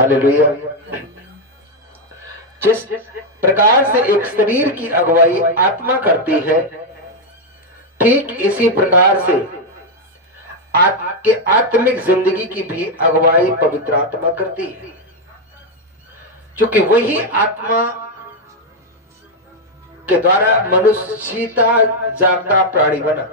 Hallelujah. जिस प्रकार से एक शरीर की अगुवाई आत्मा करती है, ठीक इसी प्रकार से आपके आत्मिक जिंदगी की भी अगुवाई पवित्र आत्मा करती है, क्योंकि वही आत्मा के द्वारा मनुष्य जीता जागता प्राणी बना,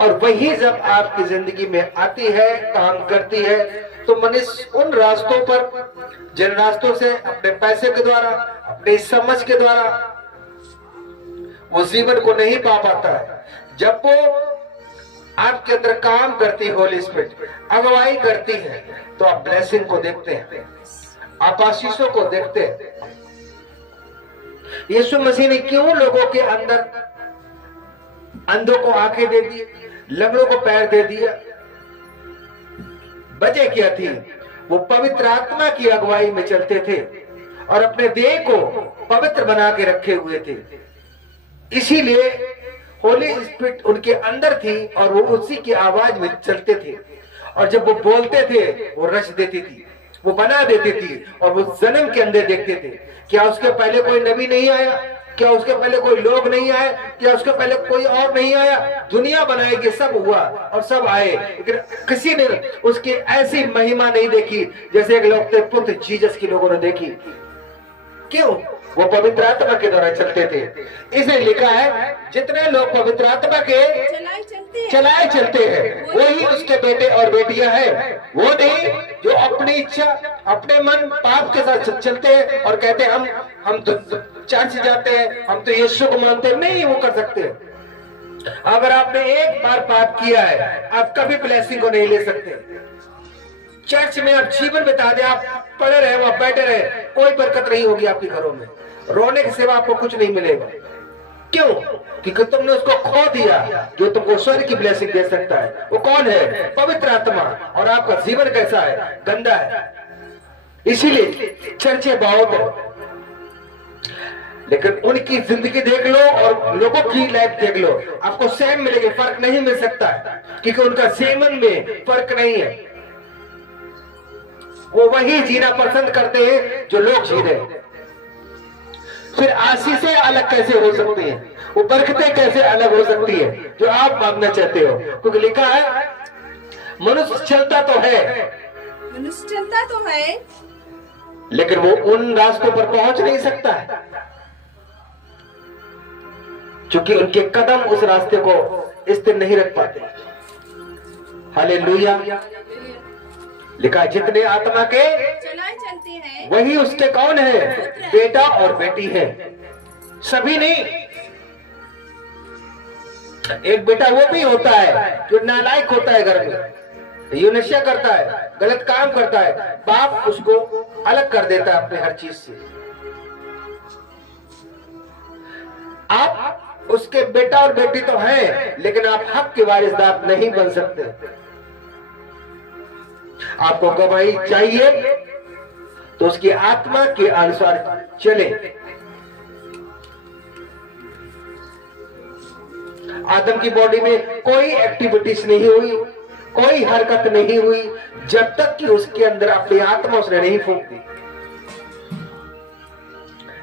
और वही जब आपकी जिंदगी में आती है, काम करती है, तो मनुष्य उन रास्तों पर, जिन रास्तों से अपने पैसे के द्वारा, अपने समझ के द्वारा वो जीवन को नहीं पा पाता है, जब वो आपके अंदर काम करती है, होली स्पिरिट अगुवाई करती है, तो आप ब्लेसिंग को देखते हैं, आप आशीषों को देखते हैं। यीशु मसीह ने क्यों लोगों के अंदर अंधों को आंखें दे दी, लंगड़ों को पैर दे दिया? वजह क्या थी? वो पवित्र आत्मा की अगुवाई में चलते थे और अपने देह को पवित्र बना के रखे हुए थे, इसीलिए होली स्पिरिट उनके अंदर थी और वो उसी की आवाज में चलते थे, और जब वो बोलते थे वो रच देती थी, वो बना देती थी, और वो जन्म के अंदर देखते थे। क्या उसके पहले कोई नबी नहीं आया? क्या उसके पहले कोई लोग नहीं आए? क्या उसके पहले कोई और नहीं आया? दुनिया बनाई कि सब हुआ और सब आए, लेकिन किसी ने उसकी ऐसी महिमा नहीं देखी जैसे एक लोग थे पुत्र जीसस की लोगों ने देखी। क्यों? वो पवित्र आत्मा के द्वारा चलते थे। इसे लिखा है जितने लोग पवित्र आत्मा के चलाए चलते हैं वही उसके बेटे और बेटियां हैं। वो नहीं जो अपनी इच्छा, अपने मन पाप के साथ चलते हैं और कहते हैं हम तो चर्च जाते हैं, हम तो यीशु को मानते हैं। नहीं वो कर सकते। अगर आपने एक बार पाप किया है, आप कभी ब्लेसिंग को नहीं ले सकते। चर्च में आप जीवन बिता दे, आप पड़े रहे, वहां बैठे रहे, कोई बरकत नहीं होगी आपके घरों में, रोने के सिवा आपको कुछ नहीं मिलेगा। क्यों? क्योंकि तुमने उसको खो दिया जो तुमको स्वर्ग की ब्लेसिंग दे सकता है। वो कौन है? पवित्र आत्मा। और आपका जीवन कैसा है? गंदा है। इसीलिए चर्चे बहुत है, लेकिन उनकी जिंदगी देख लो और लोगों की लाइफ देख लो, आपको सेम मिलेगी, फर्क नहीं मिल सकता है, क्योंकि उनका जीवन में फर्क नहीं है। वो वही जीना पसंद करते हैं जो लोग जी रहे हैं। फिर आशीषें अलग कैसे हो सकती हैं? वो बरकतें कैसे अलग हो सकती है जो आप मांगना चाहते हो? क्योंकि लिखा है मनुष्य चलता तो है, लेकिन वो उन रास्तों पर पहुंच नहीं सकता है, क्योंकि उनके कदम उस रास्ते को स्थिर नहीं रख पाते। हालेलुया। लिखा जितने आत्मा के चलाए चलते हैं वही उसके कौन है? बेटा और बेटी है। सभी नहीं। एक बेटा वो भी होता है जो नालायक होता है, घर में ये नशा करता है, गलत काम करता है, बाप उसको अलग कर देता है अपने हर चीज से। आप उसके बेटा और बेटी तो हैं, लेकिन आप हक के वारिसदार नहीं बन सकते। आपको गवाही चाहिए तो उसकी आत्मा के अनुसार चले। आदम की बॉडी में कोई एक्टिविटीज नहीं हुई, कोई हरकत नहीं हुई, जब तक कि उसके अंदर अपनी आत्मा उसने नहीं फूंक दी।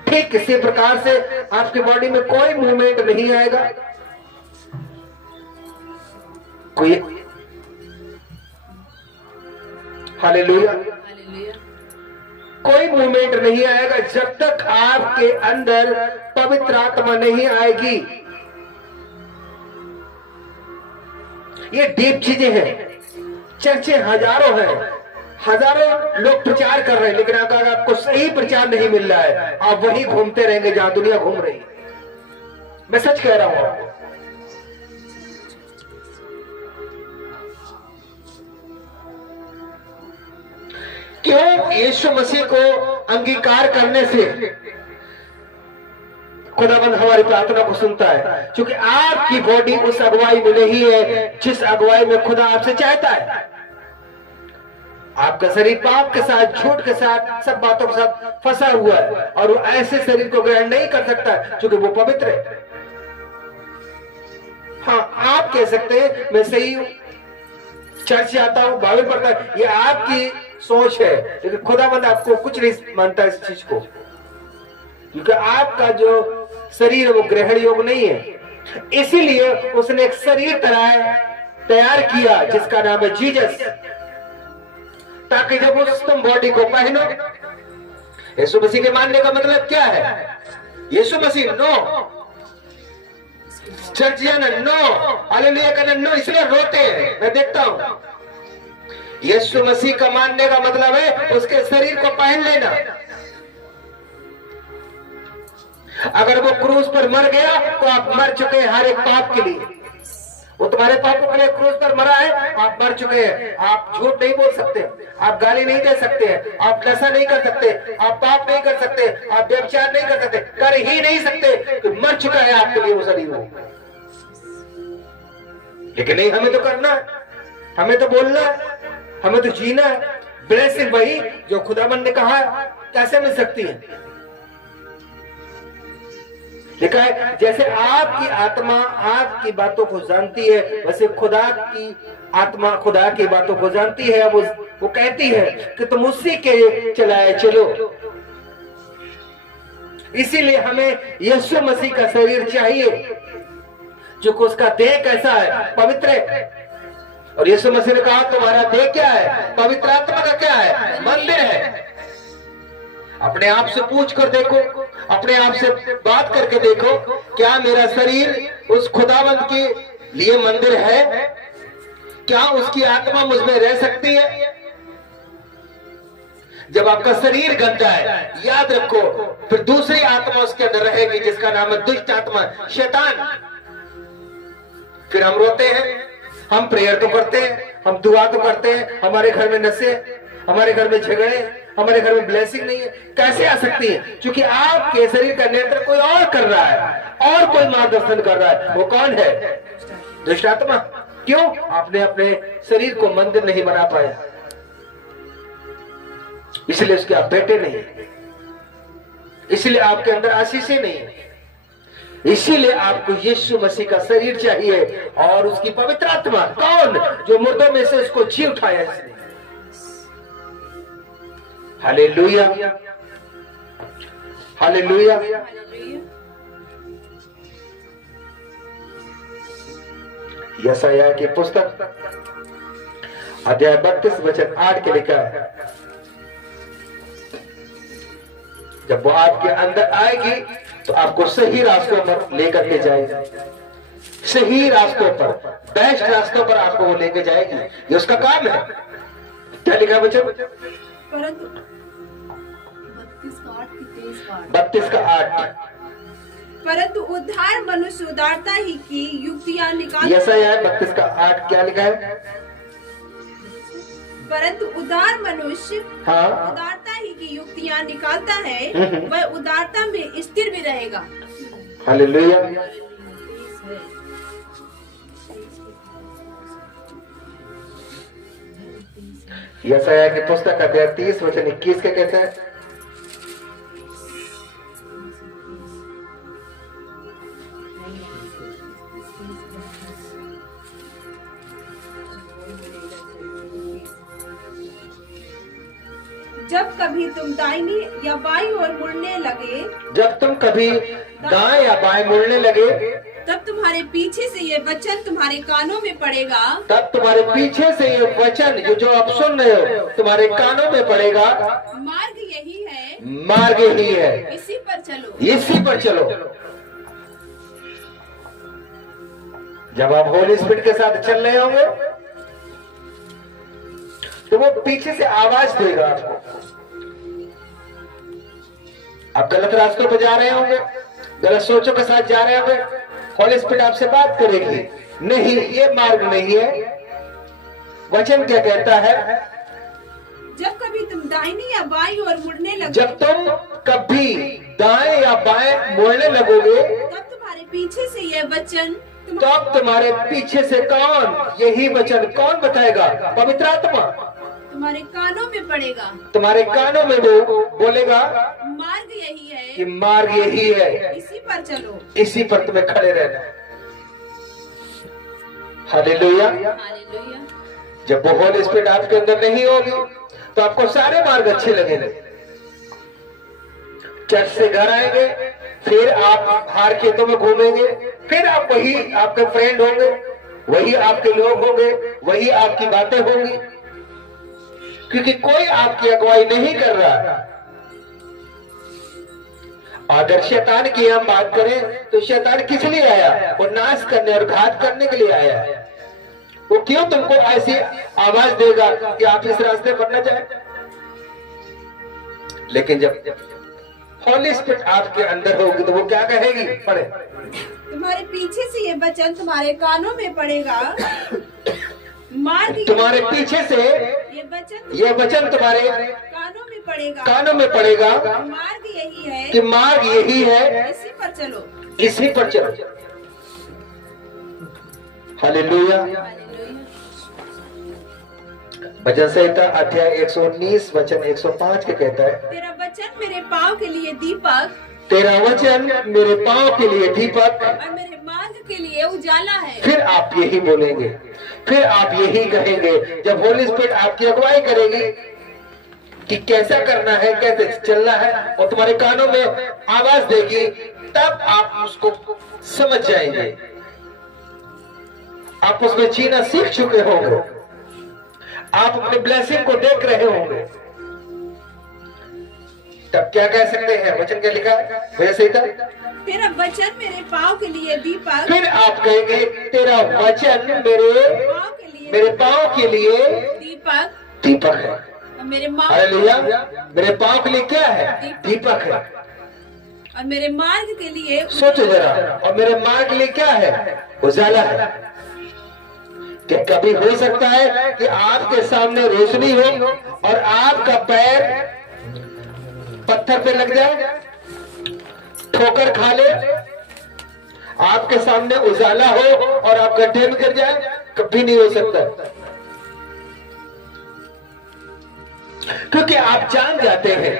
ठीक किसी प्रकार से आपके बॉडी में कोई मूवमेंट नहीं आएगा, कोई हालेलुया, कोई मूवमेंट नहीं आएगा जब तक आपके अंदर पवित्र आत्मा नहीं आएगी। ये डीप चीजें हैं। चर्चे हजारों हैं, हजारों लोग प्रचार कर रहे हैं, लेकिन अगर आपको सही प्रचार नहीं मिल रहा है, आप वही घूमते रहेंगे जहां दुनिया घूम रही है। मैं सच कह रहा हूं। क्यों? यीशु मसीह को अंगीकार करने से खुदावंद हमारी प्रार्थना को सुनता है, क्योंकि आपकी बॉडी उस अगुवाई में नहीं है जिस अगुवाई में खुदा आपसे चाहता है। आपका शरीर पाप के साथ, झूठ के साथ, सब बातों के साथ फंसा हुआ है, और वो ऐसे शरीर को ग्रहण नहीं कर सकता क्योंकि वो पवित्र है। हाँ, आप कह सकते हैं मैं सही हूं, चर्च जाता हूँ, बाइबल पढ़ता हूँ, ये आपकी सोच है, लेकिन खुदाबंद आपको कुछ नहीं मानता इस चीज को, क्योंकि आपका जो शरीर है वो ग्रहण योग नहीं है। इसीलिए उसने एक शरीर तैयार किया जिसका नाम है जीसस, ताकि जब उस तुम बॉडी को पहनो। यीशु मसीह के मानने का मतलब क्या है? यीशु मसीह नो, चर्च जाना नो, हालेलुया करना नो, इसलिए रोते हैं। मैं देखता हूं यीशु मसीह का मानने का मतलब है उसके शरीर को पहन लेना। अगर वो क्रूस पर मर गया तो आप मर चुके हैं हर एक पाप के लिए। वो तुम्हारे पापों के लिए क्रूस पर मरा है, आप मर चुके हैं। आप झूठ नहीं बोल सकते, आप गाली नहीं दे सकते, आप नशा नहीं कर सकते, आप पाप नहीं कर सकते, आप व्यभिचार नहीं कर सकते, कर ही नहीं सकते, तो मर चुका है आपके लिए वो शरीर। वो लेकिन नहीं, हमें तो करना है, हमें तो बोलना है, हमें तो जीना है। ब्लेसिंग वही जो खुदाबंद ने कहा है कैसे मिल सकती है? लिखा है जैसे आपकी आत्मा आपकी बातों को जानती है, वैसे खुदा की आत्मा खुदा की बातों को जानती है। वो कहती है कि तुम उसी के चलाए चलो। इसीलिए हमें यीशु मसीह का शरीर चाहिए, जो उसका देह कैसा है? पवित्र है। और यीशु मसीह ने कहा तुम्हारा देह क्या है? पवित्र आत्मा का क्या है? मंदिर है। अपने आप से पूछ कर देखो, अपने आप से बात करके देखो, क्या मेरा शरीर उस खुदावंत के लिए मंदिर है? क्या उसकी आत्मा मुझ में रह सकती है? जब आपका शरीर गंदा है, याद रखो, फिर दूसरी आत्मा उसके अंदर रहेगी जिसका नाम है दुष्ट आत्मा, शैतान। फिर हम रोते हैं, हम प्रेयर तो करते हैं, हम दुआ तो करते हैं, हमारे घर में नशे, हमारे घर में झगड़े, हमारे घर में ब्लेसिंग नहीं है। कैसे आ सकती है? क्योंकि आपके शरीर का नियंत्रण कोई और कर रहा है, और कोई मार्गदर्शन कर रहा है। वो कौन है? दुष्ट आत्मा। क्यों? आपने अपने शरीर को मंदिर नहीं बना पाया, इसलिए उसके आप बेटे नहीं, इसलिए आपके अंदर आशीषें नहीं है। इसीलिए आपको यीशु मसीह का शरीर चाहिए और उसकी पवित्र आत्मा। कौन? जो मुर्दों में से उसको जी उठाया इसने। Hallelujah, hallelujah. यशायाह की पुस्तक अध्याय 32 वचन 8 के लिखा है, जब वो आपके अंदर आएगी तो आपको सही रास्तों पर लेकर के जाएगी, सही रास्तों पर, बेस्ट रास्तों पर आपको वो लेके जाएगी। ये उसका काम है। क्या लिखा बच्चों? परंतु 32 का 8। परंतु उद्धार मनुष्य उदारता ही की युक्तियां निकालता। यशायाह 32 का 8 क्या लिखा है? परंतु उदार मनुष्य हाँ, उदारता ही की युक्तियां निकालता है, वह उदारता में स्थिर भी रहेगा। हालेलुया। यशायाह की पुस्तक अध्याय 30 वचन 21 क्या कहता है? जब कभी तुम दाहिनी या बाईं ओर मुड़ने लगे, जब तुम कभी दाएं या बाएं मुड़ने लगे, तब तुम्हारे पीछे से ये वचन तुम्हारे कानों में पड़ेगा। तब तुम्हारे पीछे से ये वचन जो आप सुन रहे हो तुम्हारे कानों में पड़ेगा। मार्ग यही है, मार्ग ही है, इसी पर चलो, इसी पर चलो। जब आप होली स्पिरिट के साथ चल रहे होंगे तो वो पीछे से आवाज देगा आपको। आप गलत रास्तों पर जा रहे होंगे, गलत सोचों के साथ जा रहे होंगे, होली स्पिरिट आपसे बात करेगी, नहीं ये मार्ग नहीं है। वचन क्या कहता है? जब कभी तुम दाहिनी या बाईं ओर मुड़ने लगे, जब तुम कभी दाएं या बाएं मुड़ने लगोगे, तब तुम्हारे पीछे से यह वचन तो अब तुम्हारे पीछे से कौन यही वचन कौन बताएगा? पवित्र आत्मा तुम्हारे कानों में पड़ेगा। तुम्हारे कानों में वो बोलेगा मार्ग यही है, कि मार्ग यही है, इसी पर चलो, इसी पर तुम्हें खड़े रहना है। हालेलुया। हालेलुया। जब वो होली स्पिरिट आपके अंदर नहीं होगी तो आपको सारे मार्ग अच्छे लगेंगे। चर्च से घर आएंगे, फिर आप हार खेतों में घूमेंगे, फिर आप वही आपके फ्रेंड होंगे, वही आपके लोग होंगे, वही आपकी बातें होंगी, क्योंकि कोई आपकी अगुवाई नहीं कर रहा। अगर शैतान की हम बात करें तो शैतान किस लिए आया? वो नाश करने और घात करने के लिए आया। वो क्यों तुमको ऐसी आवाज देगा कि आप इस रास्ते पर न जाए? लेकिन जब होली स्पिरिट आपके अंदर होगी तो वो क्या कहेगी? पढ़े, तुम्हारे पीछे से ये वचन तुम्हारे कानों में पड़ेगा, मार्ग तुम्हारे पीछे से ये वचन तुम्हारे कानों में पड़ेगा, मार्ग यही है कि मार्ग यही है, इसी पर चलो, इसी पर चलो। हालेलुया। भजन संहिता अध्याय 119 वचन 105 के कहता है, तेरा वचन मेरे पाँव के लिए दीपक, तेरा वचन मेरे पाँव के लिए दीपक और मेरे मार्ग के लिए उजाला है। फिर आप यही बोलेंगे, फिर आप यही कहेंगे जब होली स्पिरिट आपकी अगुवाई करेगी कि कैसा करना है, कैसे चलना है, और तुम्हारे कानों में आवाज देगी, तब आप उसको समझ जाएंगे, आप उसमें जीना सीख चुके होंगे, आप अपने ब्लेसिंग को देख रहे होंगे। तब क्या कह सकते हैं? वचन क्या लिखा है? वैसे था, तेरा वचन मेरे पाँव के लिए दीपक, फिर आप कहेंगे तेरा वचन मेरे पाँव के लिए दीपक है, और मेरे हालेलुया। मेरे पाँव के लिए क्या है? दीपक है। और मेरे मार्ग के लिए सोचो जरा, और मेरे मार्ग के लिए क्या है? उजाला है। क्या कभी हो सकता है कि आपके सामने रोशनी हो और आपका पैर पत्थर पे लग जाए, ठोकर खा ले, आपके सामने उजाला हो और आप गड्ढे में गिर जाए? कभी नहीं हो सकता, क्योंकि आप जान जाते हैं,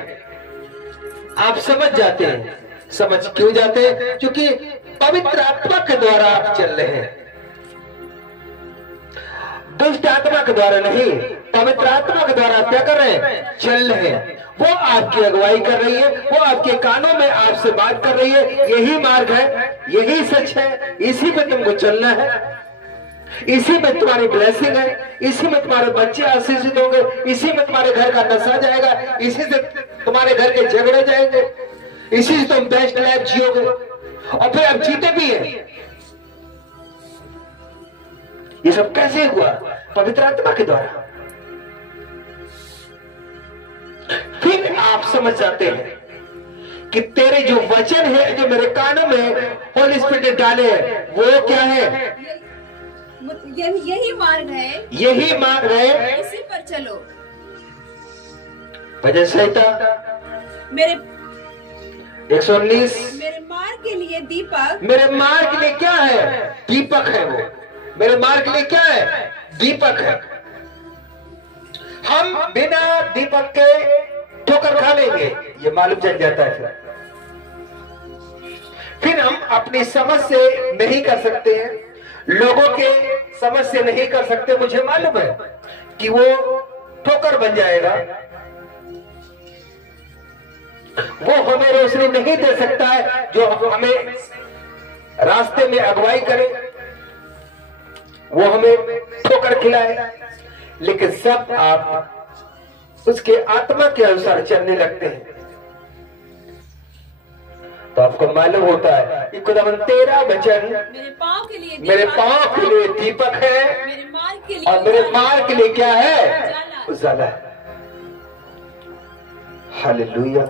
आप समझ जाते हैं। समझ क्यों जाते हैं? क्योंकि पवित्र आत्मा के द्वारा आप चल रहे हैं, दुष्ट आत्मा के द्वारा नहीं, पवित्र आत्मा के द्वारा आप क्या कर रहे हैं? चल रहे हैं। वो आपकी अगुवाई कर रही है, वो आपके कानों में आपसे बात कर रही है, यही मार्ग है, यही सच है, इसी में तुमको चलना है, इसी में तुम्हारी ब्लेसिंग है, इसी में तुम्हारे बच्चे आशीषित होंगे, इसी में तुम्हारे घर का नशा जाएगा, इसी से तुम्हारे घर के झगड़े जाएंगे, इसी से तुम बेस्ट लाइफ जियोगे, और फिर आप जीते भी हैं। ये सब कैसे हुआ? पवित्र आत्मा के द्वारा। फिर आप समझ जाते हैं कि तेरे जो वचन है, जो मेरे कानों में होली स्पिरिट डाले हैं, वो क्या है? यही मार्ग है, यही मार्ग है, इसी पर चलो। भजन संहिता मेरे 119, मेरे मार्ग के लिए दीपक, मेरे मार्ग के लिए क्या है? दीपक है। वो मेरे मार्ग के लिए क्या है? दीपक है। हम बिना दीपक के ठोकर खा लेंगे, ये मालूम चल जाता है। फिर हम अपनी समझ से नहीं कर सकते हैं, लोगों के समझ से नहीं कर सकते। मुझे मालूम है कि वो ठोकर बन जाएगा, वो हमें रोशनी नहीं दे सकता है जो हमें रास्ते में अगुवाई करे, वो हमें ठोकर खिलाए। लेकिन सब आप उसके आत्मा के अनुसार चलने लगते हैं तो आपको मालूम होता है कि खुदावंद तेरा वचन मेरे पाँव के लिए दीपक है, मेरे मार्ग के लिए और मेरे मार्ग के लिए क्या है? उजाला है। हालेलुया।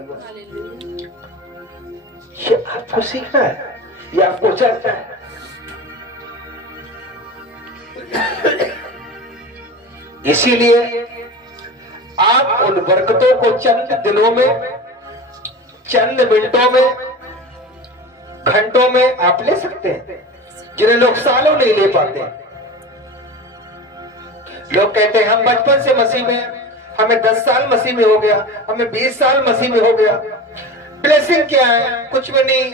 ये आपको सीखना है, ये आपको चलता है। इसीलिए आप उन बरकतों को चंद दिनों में, चंद मिनटों में, घंटों में आप ले सकते हैं, जिन्हें लोग सालों नहीं ले पाते। लोग कहते हैं हम बचपन से मसीह में, हमें 10 साल मसीह में हो गया, हमें 20 साल मसीह में हो गया। ब्लेसिंग क्या है? कुछ भी नहीं।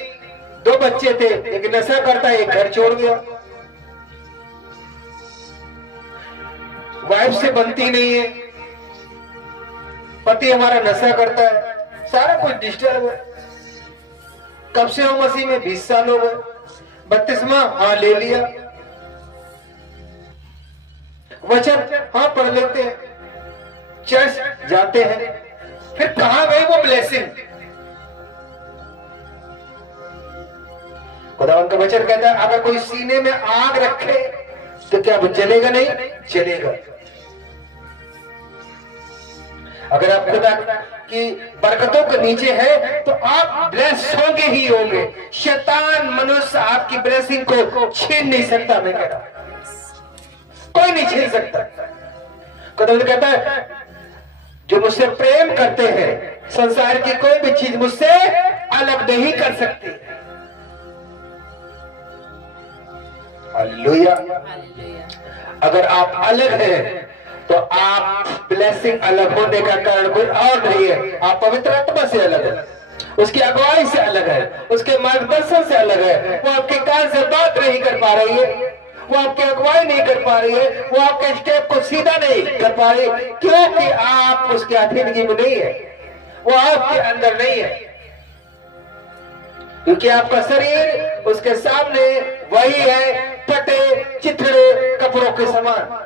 2 बच्चे थे, एक नशा करता है, एक घर छोड़ गया। वाइफ से बनती नहीं है, पति हमारा नशा करता है, सारा कुछ डिस्टर्ब है। कब से हो मसीह में? 20 साल हो गए। 32वां हाँ ले लिया, वचन हाँ पढ़ लेते हैं, चर्च जाते हैं, फिर कहां गई वो ब्लेसिंग? खुदावन का वचन कहता है अगर कोई सीने में आग रखे तो क्या वो जलेगा? नहीं जलेगा। अगर आप खुदा की बरकतों के नीचे है तो आप ब्लेस होंगे ही होंगे। शैतान मनुष्य आपकी ब्लेसिंग को छीन नहीं सकता। मैं कह रहा कोई नहीं छीन सकता। खुदावन कहता है जो मुझसे प्रेम करते हैं संसार की कोई भी चीज मुझसे अलग नहीं कर सकती। हालेलुया। अगर आप अलग हैं तो आप ब्लेसिंग अलग होने का कारण कोई और नहीं है। आप पवित्र आत्मा से अलग है, उसकी अगुवाई से अलग है, उसके मार्गदर्शन से अलग है। वो आपके कान से बात नहीं कर पा रही है, वो आपकी अगुवाई नहीं कर पा रही है, वो आपके स्टेप को सीधा नहीं कर पा रही, क्योंकि आप उसके अधीनगी में नहीं है, वो आपके अंदर नहीं है। क्योंकि आपका शरीर उसके सामने वही है फटे चिथड़े कपड़ों के समान,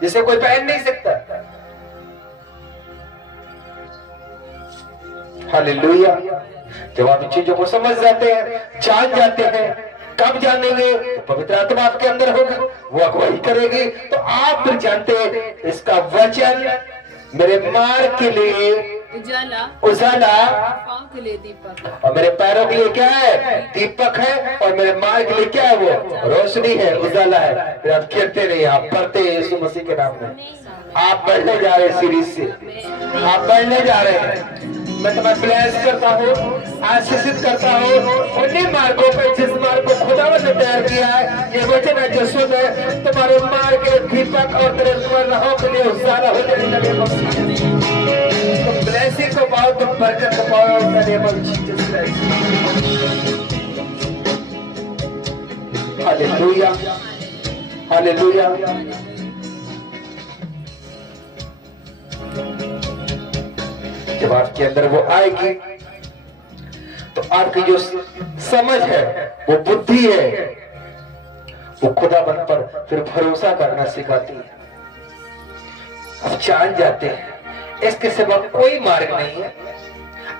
जिसे कोई पहन नहीं सकता। हालेलुया। जब आप इन चीजों को समझ जाते हैं, जान जाते हैं, कब जानेंगे? तो पवित्र आत्मा आपके अंदर होगी, वो अगुवाई करेगी, तो आप फिर जानते हैं इसका वचन मेरे मार्ग के लिए उजाला के लिए दीपक, और मेरे पैरों के लिए क्या है? दीपक है। और मेरे मार्ग के लिए क्या है? वो रोशनी है, उजाला है। फिर आप खेलते नहीं, आप पढ़ते हैं यीशु मसीह के नाम में। आप बढ़ने जा रहे हैं सीरीज से, आप बढ़ने जा रहे हैं। मैं तुम्हें ब्लेस करता हूँ, आशीषित करता हूँ उन्हीं मार्गों पे जिस मार्ग को खुदावंद ने तैयार किया है। ये वचन है जो सुन है तुम्हारे मार्ग के दीपक और तेरे राहों के लिए उजाला हो जाने लगे। तो ब्लेसिंग को पाओ, तो बरकत को पाओ। Hallelujah, hallelujah. जब आपके अंदर वो आएगी तो आपकी जो समझ है, वो बुद्धि है, वो खुदाबंद पर फिर भरोसा करना सिखाती है। आप जान जाते हैं इसके सिवा कोई मार्ग नहीं है।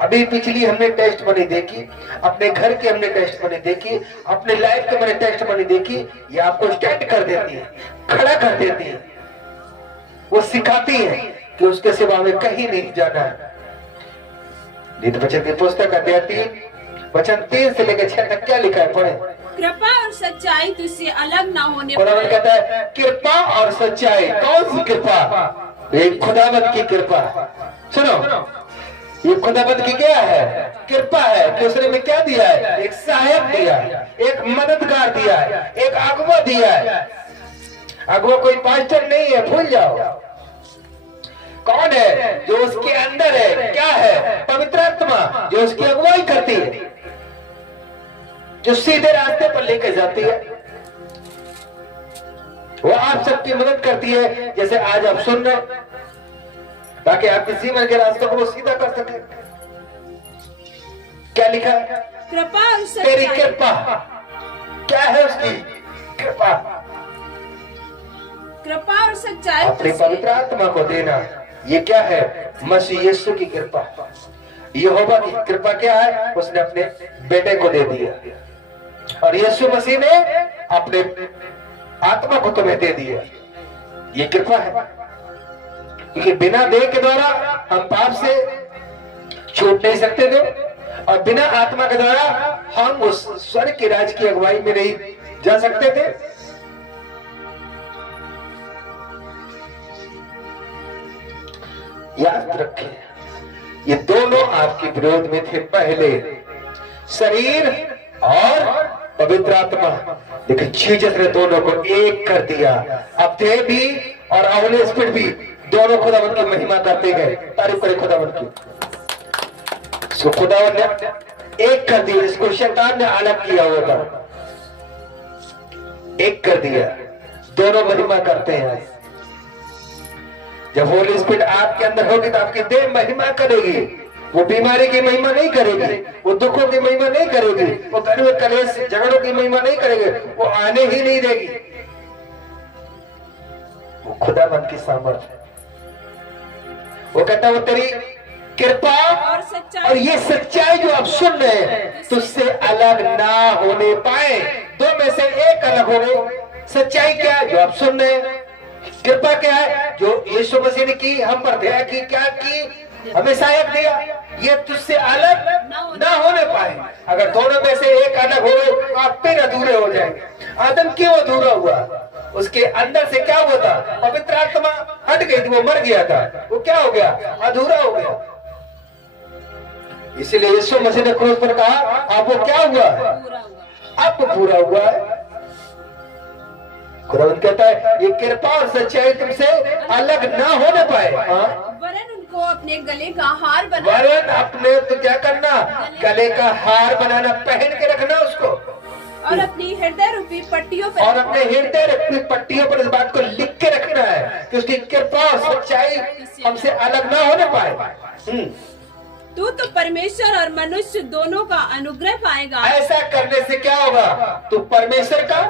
अभी पिछली हमने टेस्ट मनी देखी, अपने घर की हमने टेस्ट मनी देखी, अपने लाइफ की हमने टेस्ट मनी देखी। ये आपको स्टैंड कर देती है, खड़ा कर देती है। वो सिखाती है कि उसके सिवा हमें कहीं नहीं जाना है। नीति वचन की पुस्तक अध्याय 3 वचन 3 से लेकर 6 तक क्या लिखा है? पढ़े। कृपा और सच्चाई तुझसे अलग ना होने खुदावंद कहता है कृपा और सच्चाई। कौन सी कृपा? एक खुदावंद की कृपा। सुनो, ये खुदावंद की क्या है? कृपा है कि उसने में क्या दिया है? एक सहायक दिया है, एक मददगार दिया है, एक अगुवा दिया है। अगुवा कोई पास्टर नहीं है, भूल जाओ। कौन है? जो उसके अंदर है। क्या है? पवित्र आत्मा, जो उसकी अगुवाई करती है, जो सीधे रास्ते पर लेकर जाती है। वो आप सबकी मदद करती है, जैसे आज आप सुन रहे, ताकि आपके जीवन के रास्तों को वो सीधा कर सके। क्या लिखा है? कृपा और तेरी सच्चाई। कृपा क्या है? उसकी कृपा, कृपा और सच्चाई अपनी तुझसे पवित्र आत्मा को देना। ये क्या है? मसीह यीशु की कृपा। यहोवा की कृपा क्या है? उसने अपने बेटे को दे दिया, और यीशु मसीह ने अपने आत्मा को तुम्हें दे दिया। ये कृपा है, क्योंकि बिना देह के द्वारा हम पाप से छूट नहीं सकते थे, और बिना आत्मा के द्वारा हम उस स्वर्ग के राज की अगुवाई में नहीं जा सकते थे। याद रखें, ये दोनों आपके विरोध में थे पहले, शरीर और पवित्र आत्मा। लेकिन जीसस ने दोनों को एक कर दिया। अब देह भी और होली स्पिरिट भी दोनों खुदावंद की महिमा करते गए। तारीफ करें खुदावंद की। सो खुदावंद ने एक कर दिया, इसको शैतान ने अलग किया हुआ था, एक कर दिया। दोनों महिमा करते हैं। जब होली स्पिरिट आपके अंदर होगी तो आपकी देह महिमा करेगी। वो बीमारी की महिमा नहीं करेगी, वो दुखों की महिमा नहीं करेगी, वो घर में कलेश झगड़ों की महिमा नहीं करेगी, वो आने ही नहीं देगी। वो खुदाबंद की सामर्थ्य है। वो कहता वो तेरी कृपा और ये सच्चाई जो आप सुन रहे हैं तुझसे अलग ना होने पाए। दो में से एक अलग हो गए। सच्चाई क्या है जो आप सुन रहे हैं, कृपा क्या है जो यीशु मसीह ने की, हम पर दया की, क्या की, हमें सहायक दिया, ये तुझसे अलग ना होने पाए। अगर दोनों में से एक अलग हो गए आप फिर अधूरे हो जाएंगे। आदम क्यों अधूरा हुआ? उसके अंदर से क्या हुआ था? पवित्र आत्मा हट गई थी, वो मर गया था। वो क्या हो गया? अधूरा हो गया। इसीलिए यीशु मसीह ने क्रूस पर कहा अब वो क्या हुआ है? अब पूरा हुआ है। खुदावंद कहता है ये कृपा और सच्चाई तुमसे अलग ना होने पाए। वरन उनको अपने गले का हार बना, वरन अपने तो क्या करना? गले का हार बनाना, पहन के रखना उसको, और अपनी हृदय रूपी पट्टियों पर, और अपने हृदय रूपी पट्टियों पर इस बात को लिख के रखना है कि उसकी कृपा और सच्चाई हमसे अलग ना होने पाए। तू तो परमेश्वर और मनुष्य दोनों का अनुग्रह पाएगा। ऐसा करने से क्या होगा? तू परमेश्वर का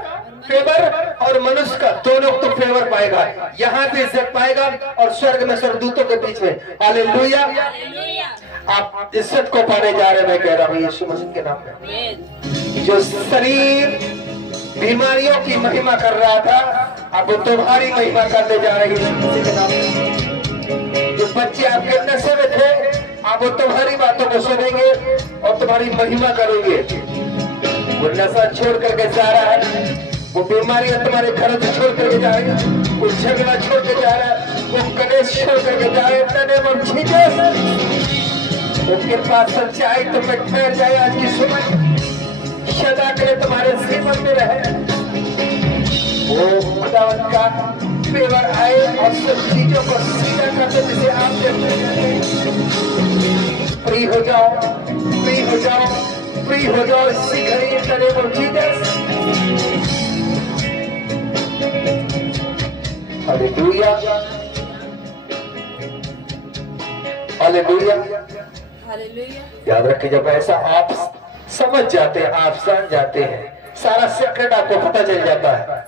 फेवर और मनुष्य का दोनों तो फेवर पाएगा। यहाँ भी इज्जत पाएगा और स्वर्ग में स्वर्गदूतों के बीच में। हालेलुया। आप इज्जत को पाने जा रहे हैं। मैं कह रहा हूँ यीशु मसीह के नाम में। जो शरीर बीमारियों की महिमा कर रहा था अब वो तुम्हारी महिमा करने जा रही है यीशु मसीह के नाम में। जो बच्चे आपके नशे में थे अब वो तुम्हारी बातों को सुनेंगे और तुम्हारी महिमा करेंगे। वो नशा छोड़ करके जा रहा है, वो बीमारियां तुम्हारे घर से छोड़ करके जा रही है, वो झगड़ा छोड़ के जा रहा है, वो कलेश छोड़ करके जा रहे हैं। वो कृपा सच्चाई तुम में ठहर जाए आज की सुबह, सदा के लिए तुम्हारे जीवन में रहे। वो खुदावंद का फेवर आए और सब चीजों को सीधा करते जिसे आप फ्री हो जाओ, फ्री हो जाओ, फ्री हो जाओ इसी घड़ी करे वो जीसस। Hallelujah, hallelujah, hallelujah. याद रखिए जब ऐसा आप समझ जाते हैं, आप समझ जाते हैं, सारा सेक्रेट आपको पता चल जाता है,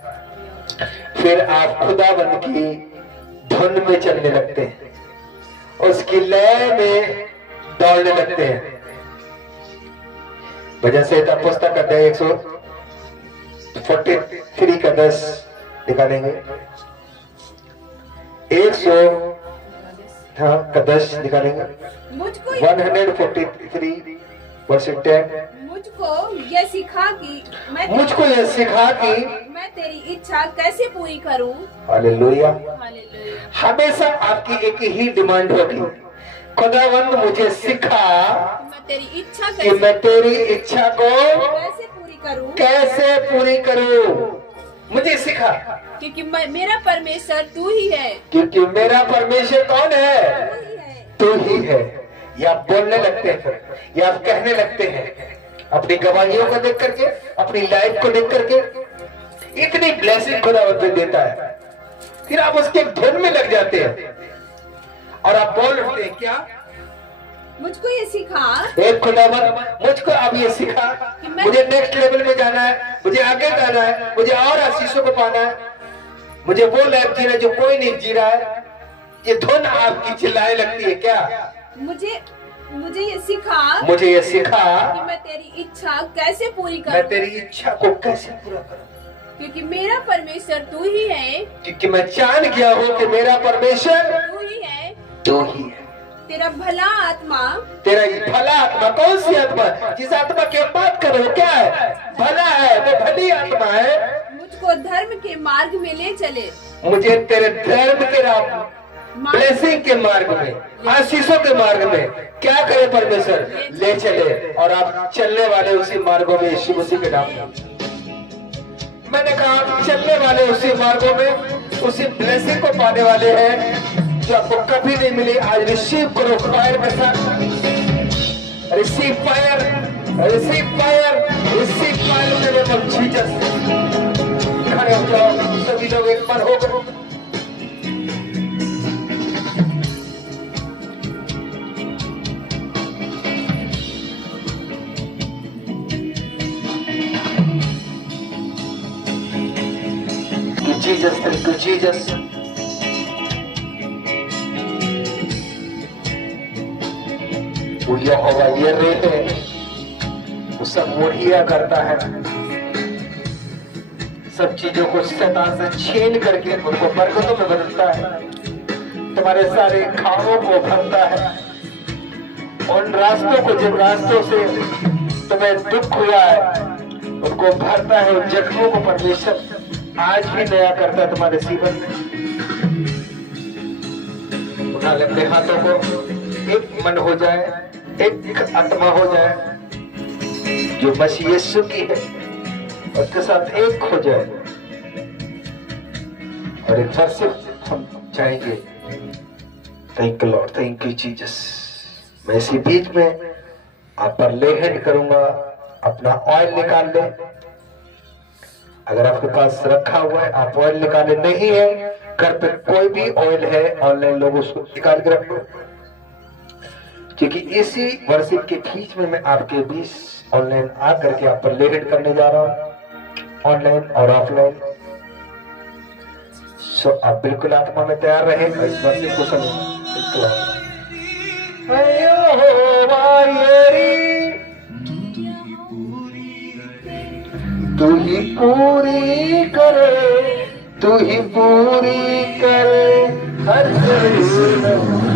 फिर आप खुदाबंद की धुन में चलने लगते हैं, उसकी लय में दौड़ने लगते हैं। भजन संहिता पुस्तक अध्याय 143 का 10 निकालेंगे। 100 का 10 निकालेंगे। मुझको 143 वर्ष 10। मुझको यह सिखा कि मैं तेरी इच्छा कैसे पूरी करूं। हालेलुया। हालेलुया। हमेशा आपकी एक ही डिमांड होगी, खुदावंद मुझे सिखा मैं तेरी इच्छा कि मैं तेरी इच्छा को कैसे पूरी करूं। मुझे सिखा क्योंकि मेरा परमेश्वर तू ही है। क्योंकि मेरा परमेश्वर कौन है? तू ही है। या आप बोलने लगते हैं फिर, या आप कहने लगते हैं अपनी गवाहियों को देख करके, अपनी लाइफ को देख करके। इतनी ब्लेसिंग खुदावंद देता है, फिर आप उसके धुन में लग जाते हैं और आप बोल उठते हैं क्या? मुझको ये सिखा, एक खुदावंद मुझको अब ये सिखा, मुझे नेक्स्ट लेवल में जाना है, मुझे आगे जाना है, मुझे और आशीषों को पाना है, मुझे वो लाइफ जीना जो कोई नहीं जी रहा है। ये धुन आपकी चिल्लाने लगती है क्या? मुझे ये सिखा कि मैं तेरी इच्छा कैसे पूरी करूं। मैं तेरी इच्छा को कैसे पूरा करूं, क्योंकि मेरा परमेश्वर तू ही है। क्योंकि मैं जान गया हूँ कि मेरा परमेश्वर तू ही है। तू ही है। तेरा भला आत्मा, तेरा भला आत्मा कौन सी आत्मा? जिस आत्मा की बात कर रहे हो क्या है? भला है, वो भली आत्मा है। मुझको धर्म के मार्ग में ले चले। मुझे तेरे धर्म के ब्लेसिंग के मार्ग में, आशीषों के मार्ग में क्या करे परमेश्वर? ले चले। और आप चलने वाले उसी मार्गों में यीशु मसीह के नाम में। मैंने कहा आप चलने वाले उसी मार्गों में, उसी ब्लेसिंग को पाने वाले हैं जो आपको कभी नहीं मिली। आज रिसीव करो फायर के साथ। Receive fire, receive fire, receive fire in the name of Jesus. खड़े हो जाओ सभी लोग, एक बार हो गए। Jesus, thank you Jesus. वो यहोवा यिर्रे है, वो सब मुहैया करता है, सब चीजों को शैतान से छीन करके उनको बरकतों में बदलता है, तुम्हारे सारे खामों को भरता है, उन रास्तों को जिन रास्तों से तुम्हें दुख हुआ है उनको भरता है, उन जख्मों को परमेश्वर आज भी नया करता है तुम्हारे जीवन में। उठा ले अपने हाथों को, एक मन हो जाए, एक आत्मा हो जाए जो मसीह यीशु की है, उसके साथ एक हो जाए और एक बार सिर्फ हम चाहेंगे, thank you Lord, thank you Jesus. मैं इसी बीच में आप पर ले हैंड करूंगा, अपना ऑयल निकाल ले, अगर आपके पास रखा हुआ है आप ऑयल निकाले, नहीं है घर पे कोई भी ऑयल है ऑनलाइन लोग उसको निकाल के रख लो, क्योंकि इसी वर्षिप के बीच में मैं आपके बीच ऑनलाइन आ करके आप पर ले हैंड करने जा रहा हूं, ऑनलाइन और ऑफलाइन। सो आप बिल्कुल आत्मा में तैयार रहे इस वर्षिप को सुनो। तू ही पूरी करे, तू ही पूरी करे हर जरूरत।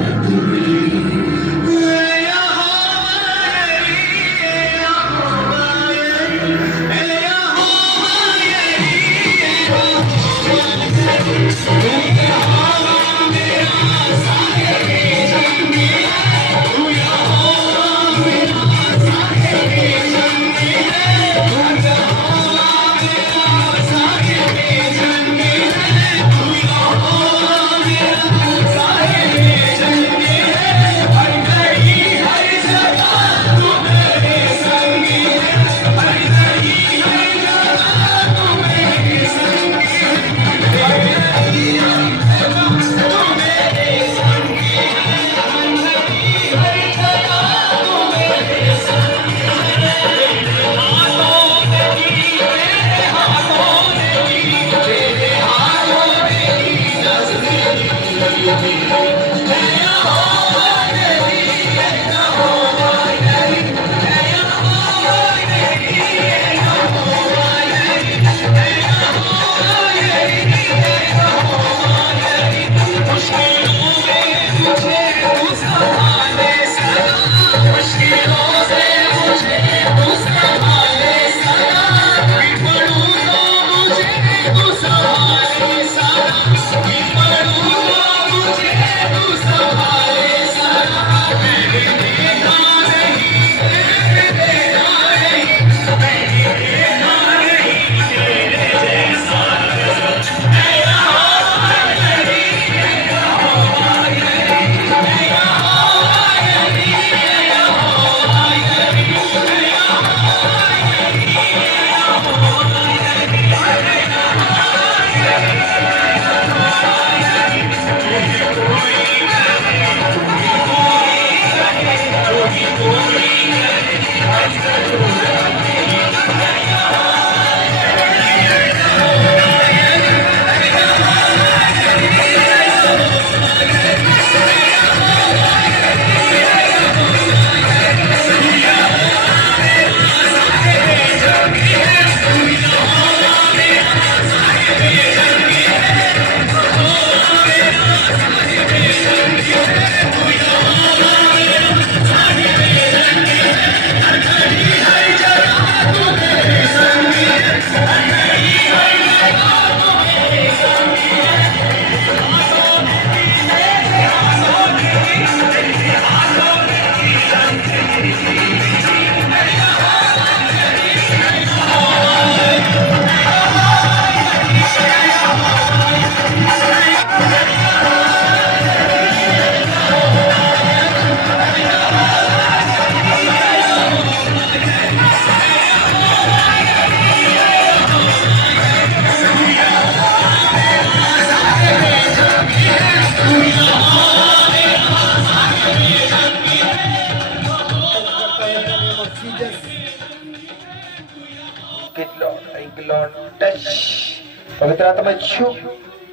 पवित्र आत्मा छू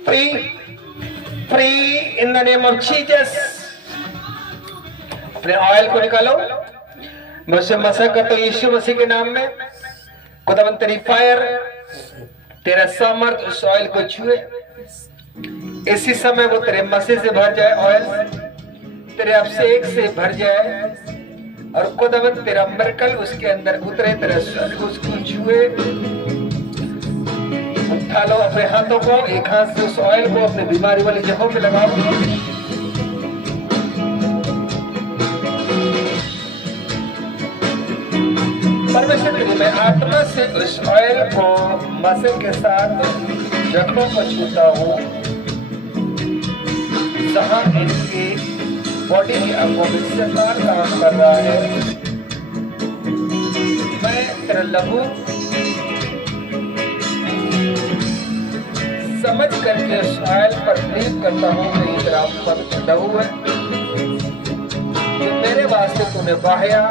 free free in the name of Jesus. अपने ऑयल को निकालो, मैं उसे मसा करता हूं यीशु मसीह के नाम में। खुदावंद तेरी फायर, तेरा सामर्थ उस ऑयल को छुए। इसी समय वो तेरे मसीह से भर जाए, ऑयल तेरे अभिषेक से भर जाए और खुदावंद तेरा मिरेकल उसके अंदर उतरे, तेरा स्वर्ग उसको छुए। उठा लो अपने हाथों को, एक हाथ से उस ऑयल को अपने बीमारी वाली जगहों पे लगाओ। परमेश्वर के लिए मैं आत्मा से उस ऑयल को मसीह के साथ जख्मों को छूता हूँ जहां इनकी बॉडी के अंगों में शैतान काम कर रहा है। मैं तेरा लहू समझ करके उस ऑयल पर ब्रीथ करता हूँ कि ये तेरा पवित्र लहू है जो मेरे वास्ते तूने बहाया,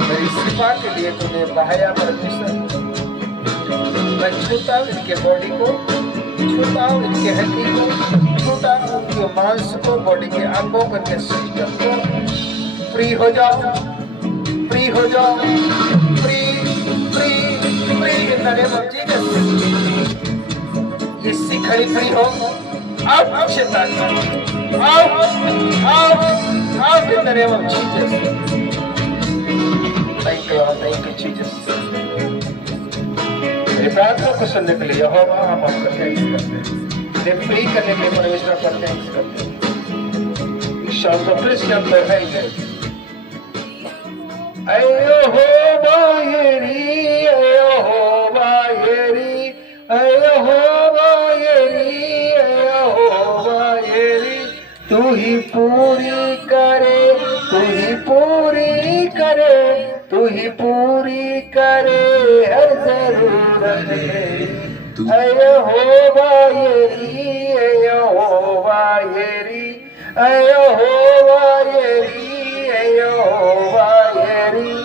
मेरी सिफा के लिए तूने बहाया। परमेश्वर मैं छूता हूँ इनके बॉडी को, छूता हूँ इनके हड्डी को, छूता हूँ उनके मांस को, बॉडी के अंगों को, इनके सिस्टम को। फ्री हो जाओ, फ्री हो जाओ, free free free in the name of Jesus. ये शिखरी फ्री हो, आओ शैतान, आओ आओ आओ in the name of Jesus. Thank you Jesus। मेरी प्रार्थना को सुनने के लिए यहोवा हम आपका थैंक्स करते हैं, इन्हें फ्री करने के लिए परमेश्वर का थैंक्स करते हैं। शाम को फिर से हम दोहराएंगे, यहोवा येरी, यहोवा येरी, यहोवा येरी, यहोवा येरी। तू ही पूरी करे, तू ही पूरी करे, तू ही पूरी करे हर जरूरत है। यहोवा येरी, यहोवा येरी, यहोवा येरी, यहोवा येरी।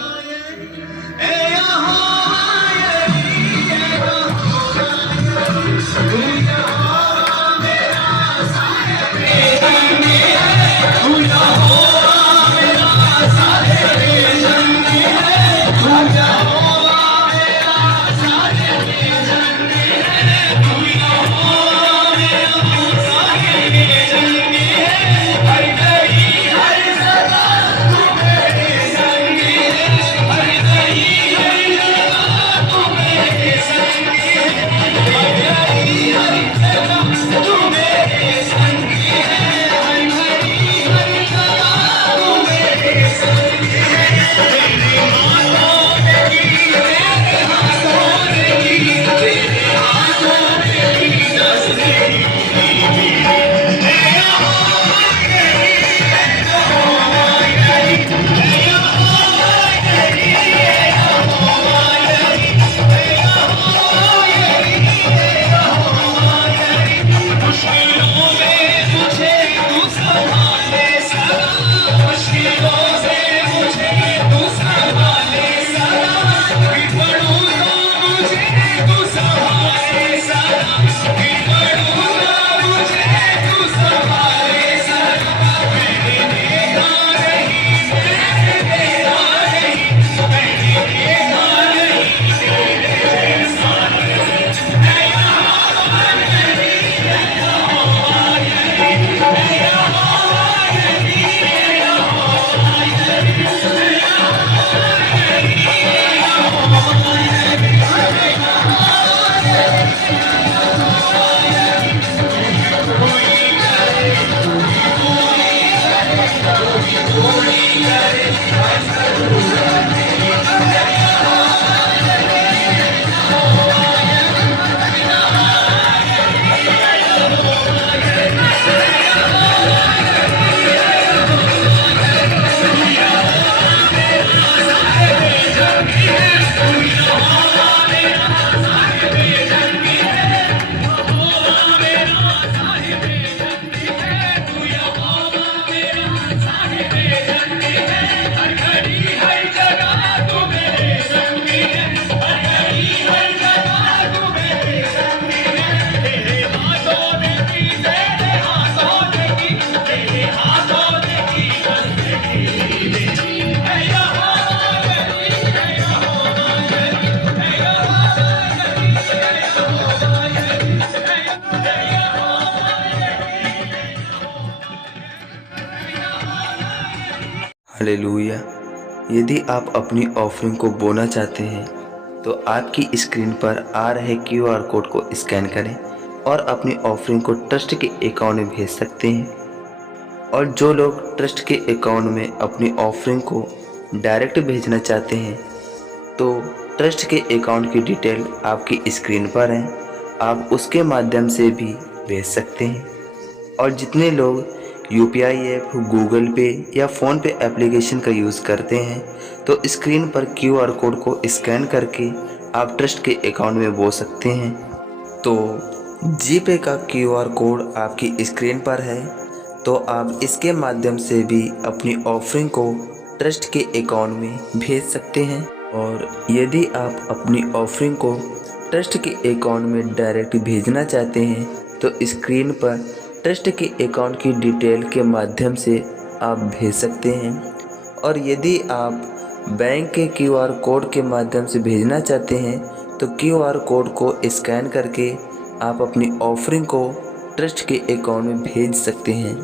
हालेलुया। यदि आप अपनी ऑफरिंग को बोना चाहते हैं तो आपकी स्क्रीन पर आ रहे QR कोड को स्कैन करें और अपनी ऑफरिंग को ट्रस्ट के अकाउंट में भेज सकते हैं। और जो लोग ट्रस्ट के अकाउंट में अपनी ऑफरिंग को डायरेक्ट भेजना चाहते हैं तो ट्रस्ट के अकाउंट की डिटेल आपकी स्क्रीन पर है, आप उसके माध्यम से भी भेज सकते हैं। और जितने लोग UPI ऐप, गूगल पे या फ़ोन पे एप्लीकेशन का यूज़ करते हैं तो स्क्रीन पर QR कोड को स्कैन करके आप ट्रस्ट के अकाउंट में बो सकते हैं। तो GPay का QR कोड आपकी स्क्रीन पर है, तो आप इसके माध्यम से भी अपनी ऑफरिंग को ट्रस्ट के अकाउंट में भेज सकते हैं। और यदि आप अपनी ऑफरिंग को ट्रस्ट के अकाउंट में डायरेक्ट भेजना चाहते हैं तो स्क्रीन पर ट्रस्ट के अकाउंट की डिटेल के माध्यम से आप भेज सकते हैं। और यदि आप बैंक के QR कोड के माध्यम से भेजना चाहते हैं तो QR कोड को स्कैन करके आप अपनी ऑफरिंग को ट्रस्ट के अकाउंट में भेज सकते हैं।